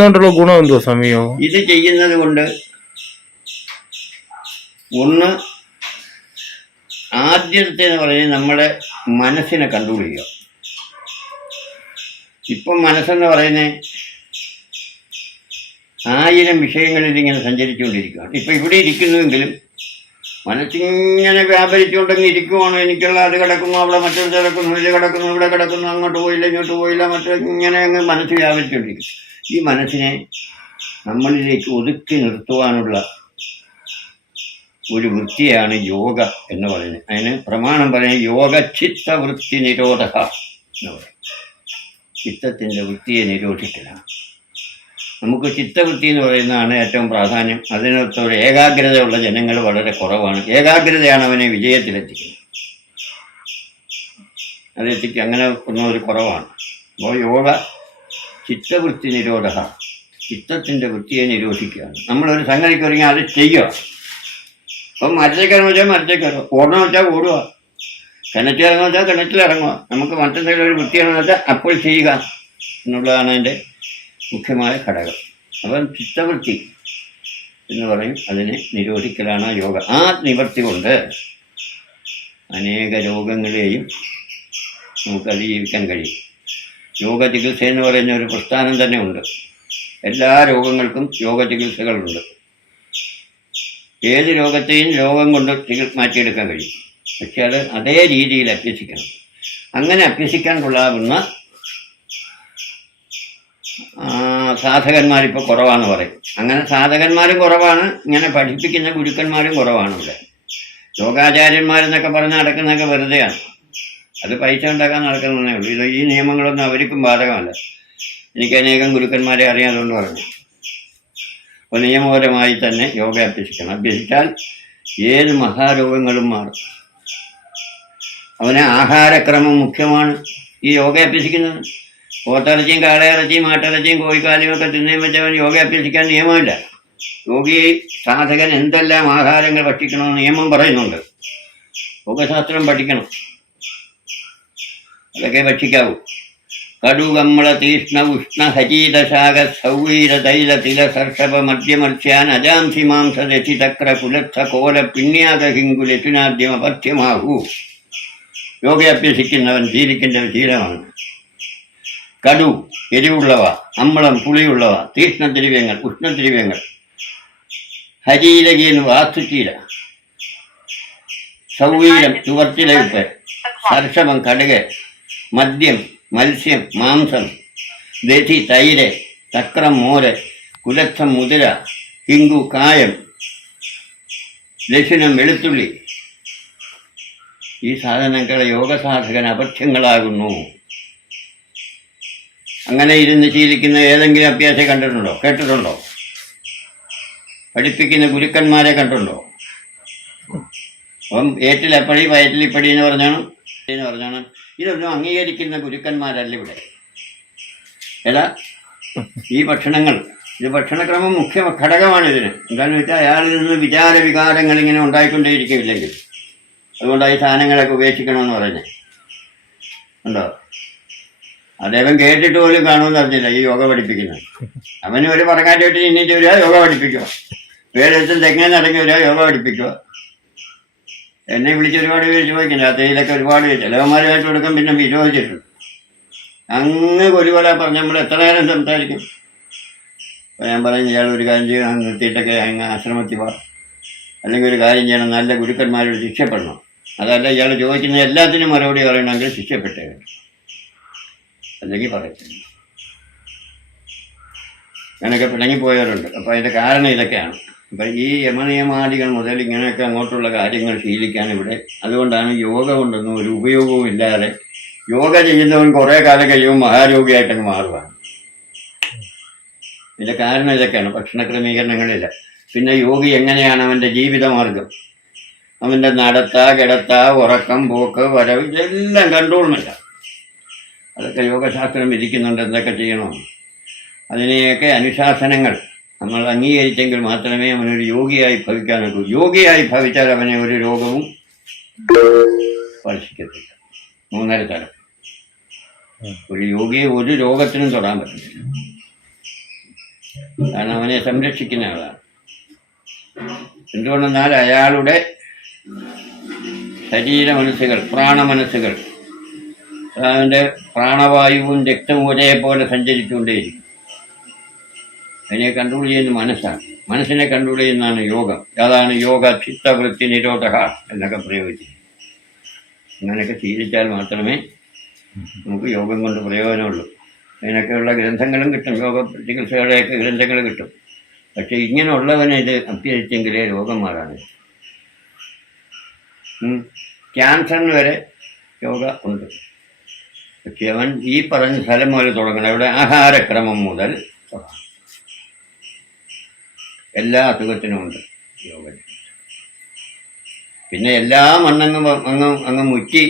ചെയ്യുന്നതുകൊണ്ടുള്ള ഗുണം എന്തുവാ സ്വാമിയോ? ഇത് ചെയ്യുന്നത് കൊണ്ട് ഒന്ന്, ആദ്യത്തെ എന്ന് പറയുന്നത് നമ്മുടെ മനസ്സിനെ കൺട്രോൾ ചെയ്യുക. ഇപ്പം മനസ്സെന്ന് പറയുന്നത് 1000 വിഷയങ്ങളിൽ ഇങ്ങനെ സഞ്ചരിച്ചുകൊണ്ടിരിക്കുകയാണ്. ഇപ്പം ഇവിടെ ഇരിക്കുന്നുവെങ്കിലും മനസ്സിങ്ങനെ വ്യാപരിച്ചുകൊണ്ടെങ്കിൽ ഇരിക്കുവാണ്. എനിക്കുള്ള അത് കിടക്കുന്നു, അവിടെ മറ്റൊരു കിടക്കുന്നു, ഇത് കിടക്കുന്നു, ഇവിടെ കിടക്കുന്നു, അങ്ങോട്ട് പോയില്ല ഇങ്ങോട്ട് പോയില്ല, ഇങ്ങനെ അങ്ങ് മനസ്സ് വ്യാപരിച്ചുകൊണ്ടിരിക്കും. ഈ മനസ്സിനെ നമ്മളിലേക്ക് ഒതുക്കി നിർത്തുവാനുള്ള ഒരു വൃത്തിയാണ് യോഗ എന്ന് പറയുന്നത്. അതിന് പ്രമാണം പറയുന്നത് യോഗ ചിത്തവൃത്തി നിരോധ എന്ന് പറയും. ചിത്തത്തിൻ്റെ വൃത്തിയെ നിരോധിക്കലാണ്. നമുക്ക് ചിത്തവൃത്തി എന്ന് പറയുന്നതാണ് ഏറ്റവും പ്രാധാന്യം. അതിനകത്തൊരു ഏകാഗ്രതയുള്ള ജനങ്ങൾ വളരെ കുറവാണ്. ഏകാഗ്രതയാണ് അവനെ വിജയത്തിലെത്തിക്കുന്നത്. അതെത്തിക്ക് അങ്ങനെ ഒന്നൊരു കുറവാണ്. അപ്പോൾ യോഗ ചിത്തവൃത്തി നിരോധ, ചിത്തത്തിൻ്റെ വൃത്തിയെ നിരോധിക്കുകയാണ്. നമ്മളൊരു സംഗതിക്ക് ഒരുങ്ങി അത് ചെയ്യുക. അപ്പം മരത്തേക്കറങ്ങുക വെച്ചാൽ മരത്തേക്കറങ്ങുക, ഓടണം വെച്ചാൽ ഓടുക, കിണറ്റിലിറങ്ങുക വെച്ചാൽ കിണറ്റിലിറങ്ങുക. നമുക്ക് മറ്റെന്തെങ്കിലും ഒരു വൃത്തിയാണെന്ന് വെച്ചാൽ അപ്പോൾ ചെയ്യുക എന്നുള്ളതാണ് അതിൻ്റെ മുഖ്യമായ ഘടകം. അപ്പം ചിത്തവൃത്തി എന്ന് പറയും, അതിനെ നിരോധിക്കലാണ് യോഗ. ആ നിവൃത്തി കൊണ്ട് അനേക രോഗങ്ങളെയും നമുക്ക് അതിജീവിക്കാൻ കഴിയും. യോഗ ചികിത്സ എന്ന് പറയുന്ന ഒരു പ്രസ്ഥാനം തന്നെ ഉണ്ട്. എല്ലാ രോഗങ്ങൾക്കും യോഗ ചികിത്സകളുണ്ട്. ഏത് രോഗത്തെയും രോഗം കൊണ്ട് മാറ്റിയെടുക്കാൻ കഴിയും. പക്ഷെ അത് അതേ രീതിയിൽ അഭ്യസിക്കണം. അങ്ങനെ അഭ്യസിക്കാൻ കൊള്ളാവുന്ന സാധകന്മാരിപ്പോൾ കുറവാണെന്ന് പറയും. അങ്ങനെ സാധകന്മാരും കുറവാണ്, ഇങ്ങനെ പഠിപ്പിക്കുന്ന ഗുരുക്കന്മാരും കുറവാണ്. ഇവിടെ യോഗാചാര്യന്മാരെന്നൊക്കെ പറഞ്ഞ് നടക്കുന്നതൊക്കെ വെറുതെയാണ്. അത് പൈസ ഉണ്ടാക്കാൻ നടക്കുന്നതേ ഉള്ളൂ. ഇത് ഈ നിയമങ്ങളൊന്നും അവർക്കും ബാധകമല്ല. എനിക്ക് അനേകം ഗുരുക്കന്മാരെ അറിയാതുകൊണ്ട് പറഞ്ഞു. അപ്പോൾ നിയമപരമായി തന്നെ യോഗ അഭ്യസിക്കണം. അഭ്യസിച്ചാൽ ഏത് മഹാരോഗങ്ങളും മാറും. അവന് ആഹാരക്രമം മുഖ്യമാണ് ഈ യോഗ അഭ്യസിക്കുന്നത്. പോത്തിറച്ചിയും കാളയിറച്ചിയും മാട്ടിറച്ചിയും കോഴിക്കാലും ഒക്കെ തിന്നുകയും വെച്ചവൻ യോഗ അഭ്യസിക്കാൻ നിയമമില്ല. യോഗി സാധകൻ എന്തെല്ലാം ആഹാരങ്ങൾ ഭക്ഷിക്കണമെന്ന് നിയമം പറയുന്നുണ്ട്. യോഗശാസ്ത്രം പഠിക്കണം, അതൊക്കെ ഭക്ഷിക്കാവൂ. കടു കമ്മള തീഷ്ണ ഉഷ്ണ ഹജീതശാഖ സൗവീര തൈല തില സർഷഭ മധ്യമർച്ച്യാൻ അജാംസി മാംസ രചിതക്ര കുലത്ഥ കോല പിണ്യാക ഹിങ്കു ലക്ഷുനാദ്യം അപഥ്യമാകൂ. യോഗ അഭ്യസിക്കുന്നവൻ ശീലിക്കേണ്ട ശീലമാണ്. കടു എരിവുള്ളവ, അമ്മളം പുളിയുള്ളവ, തീഷ്ണദ്രവ്യങ്ങൾ ഉഷ്ണദ്രവ്യങ്ങൾ, ഹരീരകീന് വാസ്തുചീര, സൗവീരം ചുവർച്ചില ഉപ്പ്, സർഷഭം കടുക്, മദ്യം മത്സ്യം മാംസം, ദധി തൈര്, ചക്രം മോര്, കുലത്ഥം മുതിര, ഹിങ്കു കായം, ലശുനം വെളുത്തുള്ളി, ഈ സാധനങ്ങൾ യോഗസാധകൻ അപഥ്യങ്ങളാകുന്നു. അങ്ങനെ ഇരുന്ന് ശീലിക്കുന്ന ഏതെങ്കിലും അഭ്യാസം കണ്ടിട്ടുണ്ടോ, കേട്ടിട്ടുണ്ടോ? പഠിപ്പിക്കുന്ന ഗുരുക്കന്മാരെ കണ്ടിട്ടുണ്ടോ? അപ്പം ഏറ്റിലപ്പടി വയറ്റിലിപ്പടി എന്ന് പറഞ്ഞാണ് ഇതൊന്നും അംഗീകരിക്കുന്ന ഗുരുക്കന്മാരല്ല ഇവിടെ. ഏതാ ഈ ഭക്ഷണങ്ങൾ, ഇത് ഭക്ഷണക്രമം മുഖ്യ ഘടകമാണ് ഇതിന്. എന്താണെന്ന് വെച്ചാൽ അയാളിൽ നിന്ന് വിചാരവികാരങ്ങൾ ഇങ്ങനെ ഉണ്ടായിക്കൊണ്ടേയിരിക്കില്ലെങ്കിൽ, അതുകൊണ്ടാണ് ഈ സാധനങ്ങളൊക്കെ ഉപേക്ഷിക്കണമെന്ന് പറഞ്ഞത്. ഉണ്ടോ? അദ്ദേഹം കേട്ടിട്ട് പോലും കാണുമെന്ന് അറിഞ്ഞില്ല ഈ യോഗ പഠിപ്പിക്കുന്നത്. അവന് ഒരു പറക്കാറ്റായിട്ട് ഇന്നിട്ട് വരിക, യോഗ പഠിപ്പിക്കുക. വേറെടുത്ത് തെങ്ങേന്ന് ഇറങ്ങി വരിക, യോഗ പഠിപ്പിക്കുക. എന്നെ വിളിച്ച് ഒരുപാട് പേര് ചോദിക്കുന്നത്, രാത്രിയിലൊക്കെ ഒരുപാട് ചിലവന്മാരുമായിട്ട് കൊടുക്കാൻ പിന്നെ വിരോധിച്ചിട്ടുണ്ട്. അങ്ങ് ഒരുപോലെ പറഞ്ഞ് നമ്മൾ എത്ര നേരം സംസാരിക്കും. അപ്പോൾ ഞാൻ പറയുന്നത് ഇയാൾ ഒരു കാര്യം ചെയ്യണം, നിർത്തിയിട്ടൊക്കെ അങ്ങ് ആശ്രമത്തിൽ പോവാം, അല്ലെങ്കിൽ ഒരു കാര്യം ചെയ്യണം, നല്ല ഗുരുക്കന്മാരോട് ശിക്ഷപ്പെടണം. അതല്ല ഇയാൾ ചോദിക്കുന്ന എല്ലാത്തിനും മറുപടി പറയണമെങ്കിൽ ശിക്ഷപ്പെട്ടേ, അല്ലെങ്കിൽ പറയത്തില്ല. അങ്ങനെയൊക്കെ പിണങ്ങിപ്പോയവരുണ്ട്. അപ്പോൾ അതിൻ്റെ കാരണം ഇതൊക്കെയാണ്. അപ്പം ഈ യമനിയമാദികൾ മുതൽ ഇങ്ങനെയൊക്കെ അങ്ങോട്ടുള്ള കാര്യങ്ങൾ ശീലിക്കാൻ ഇവിടെ. അതുകൊണ്ടാണ് യോഗ കൊണ്ടൊന്നും ഒരു ഉപയോഗവും ഇല്ലാതെ യോഗ ചെയ്യുന്നവൻ കുറേ കാലം കഴിയുമ്പോൾ മഹാരോഗിയായിട്ടങ്ങ് മാറുകയാണ്. ഇതിൻ്റെ കാരണം ഇതൊക്കെയാണ്. ഭക്ഷണ ക്രമീകരണങ്ങളില്ല. പിന്നെ യോഗി എങ്ങനെയാണ് അവൻ്റെ ജീവിതമാർഗം, അവൻ്റെ നടത്ത കിടത്ത ഉറക്കം പോക്ക് വരവ്, ഇതെല്ലാം കൺട്രോൾമെൻറ്റാണ്. അതൊക്കെ യോഗശാസ്ത്രം വിധിക്കുന്നുണ്ട് എന്തൊക്കെ ചെയ്യണമെന്ന്. അതിനെയൊക്കെ അനുശാസനങ്ങൾ നമ്മൾ അംഗീകരിച്ചെങ്കിൽ മാത്രമേ അവനൊരു യോഗിയായി ഭവിക്കാനൊക്കൂ. യോഗിയായി ഭവിച്ചാൽ അവനെ ഒരു രോഗവും സ്പർശിക്കത്തില്ല. 3.5 തരം. ഒരു യോഗിയെ ഒരു രോഗത്തിനും തൊടാൻ പറ്റില്ല. കാരണം അവനെ സംരക്ഷിക്കുന്ന ആളാണ്. എന്തുകൊണ്ടെന്നാൽ അയാളുടെ ശരീര മനസ്സുകൾ, പ്രാണമനസ്സുകൾ, അവൻ്റെ പ്രാണവായുവും രക്തവും ഒരേപോലെ സഞ്ചരിച്ചുകൊണ്ടേയിരിക്കും. അതിനെ കൺട്രോൾ ചെയ്യുന്ന മനസ്സാണ്. മനസ്സിനെ കൺട്രോൾ ചെയ്യുന്നതാണ് യോഗം. അതാണ് യോഗ ചിത്തവൃത്തി നിരോധ എന്നൊക്കെ പ്രയോഗിച്ചത്. അങ്ങനെയൊക്കെ ശീലിച്ചാൽ മാത്രമേ നമുക്ക് യോഗം കൊണ്ട് പ്രയോജനമുള്ളൂ. അതിനൊക്കെയുള്ള ഗ്രന്ഥങ്ങളും കിട്ടും, യോഗ ചികിത്സകളുടെയൊക്കെ ഗ്രന്ഥങ്ങൾ കിട്ടും. പക്ഷെ ഇങ്ങനെയുള്ളവനെ ഇത് അഭ്യസിച്ചെങ്കിലേ രോഗം മാറാൻ. ക്യാൻസറിന് വരെ യോഗ ഉണ്ട്. പക്ഷെ അവൻ ഈ പറഞ്ഞ സ്ഥലം മുതൽ തുടങ്ങണം. ഇവിടെ ആഹാരക്രമം മുതൽ തുടങ്ങണം. എല്ലാ അസുഖത്തിനും ഉണ്ട് യോഗ. പിന്നെ എല്ലാ മണ്ണങ്ങ് അങ്ങ് മുറ്റി